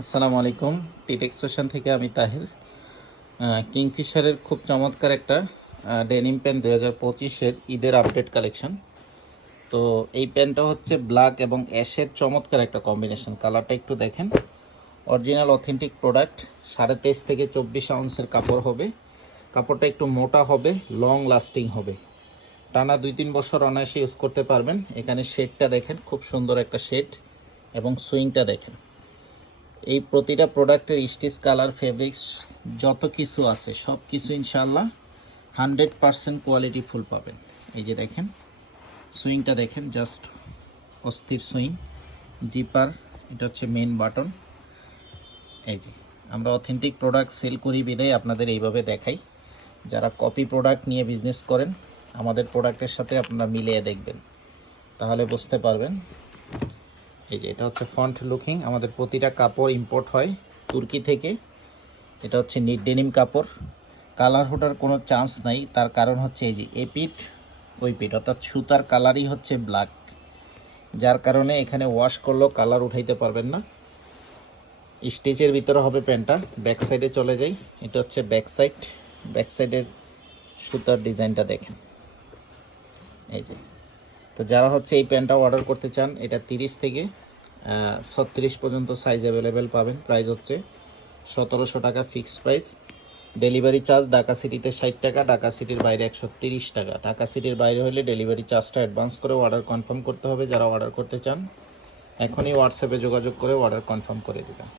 আসসালামু আলাইকুম। টিটেক্স ফ্যাশন থেকে আমি তাহির। কিংফিশারের খুব চমৎকার একটা ডেনিম প্যান্ট 2025-এর ঈদের আপডেট কালেকশন। তো এই প্যান্টটা হচ্ছে ব্ল্যাক এবং অ্যাশের চমৎকার একটা কম্বিনেশন। কালারটা একটু দেখেন, অরিজিনাল অথেন্টিক প্রোডাক্ট। 23.5 থেকে 24 আউন্সের কাপড় হবে। কাপড়টা একটু মোটা হবে, লং লাস্টিং হবে, টানা 2-3 বছর অনায়াসে ইউজ করতে পারবেন। এখানে শেডটা দেখেন, খুব সুন্দর একটা শেড, এবং সুইংটা দেখেন। এই প্রতিটা প্রোডাক্টের স্টিচ, কালার, ফেব্রিক্স যত কিছু আছে সব কিছু ইনশাল্লাহ 100% কোয়ালিটি ফুল পাবেন। এই যে দেখেন, সুইংটা দেখেন, জাস্ট অস্থির সুইং। জিপার, এটা হচ্ছে মেন বাটন। এই যে আমরা অথেন্টিক প্রোডাক্ট সেল করি বিদায় আপনাদের এইভাবে দেখাই। যারা কপি প্রোডাক্ট নিয়ে বিজনেস করেন, আমাদের প্রোডাক্টের সাথে আপনারা মিলিয়ে দেখবেন, তাহলে বুঝতে পারবেন। এই যে এটা হচ্ছে ফ্রন্ট লুকিং। আমাদের প্রতিটা কাপড় ইম্পোর্ট হয় তুর্কি থেকে। এটা হচ্ছে নিট ডেনিম কাপড়। কালার ওঠার কোনো চান্স নাই, তার কারণ হচ্ছে এই যে এপিট ওই পিট, অর্থাৎ সুতার কালারই হচ্ছে ব্ল্যাক, যার কারণে এখানে ওয়াশ করলেও কালার উঠাইতে পারবেন না। স্টিচের ভিতরে হবে প্যান্টটা। ব্যাক সাইডে চলে যাই, এটা হচ্ছে ব্যাক সাইড। ব্যাক সাইডের সুতার ডিজাইনটা দেখেন। এই যে, তো যারা হচ্ছে এই প্যান্টটা অর্ডার করতে চান, এটা 30 থেকে 36 পর্যন্ত সাইজ অ্যাভেলেবেল পাবেন। প্রাইস হচ্ছে 1700 টাকা fixed price. Delivery charge Dhaka সিটিতে 60 টাকা, ঢাকা সিটির বাইরে 130 টাকা। ঢাকা সিটির বাইরে হলে ডেলিভারি চার্জটা অ্যাডভান্স করে অর্ডার কনফার্ম করতে হবে। যারা অর্ডার করতে চান এখনই হোয়াটসঅ্যাপে যোগাযোগ করে অর্ডার কনফার্ম করে দেবেন।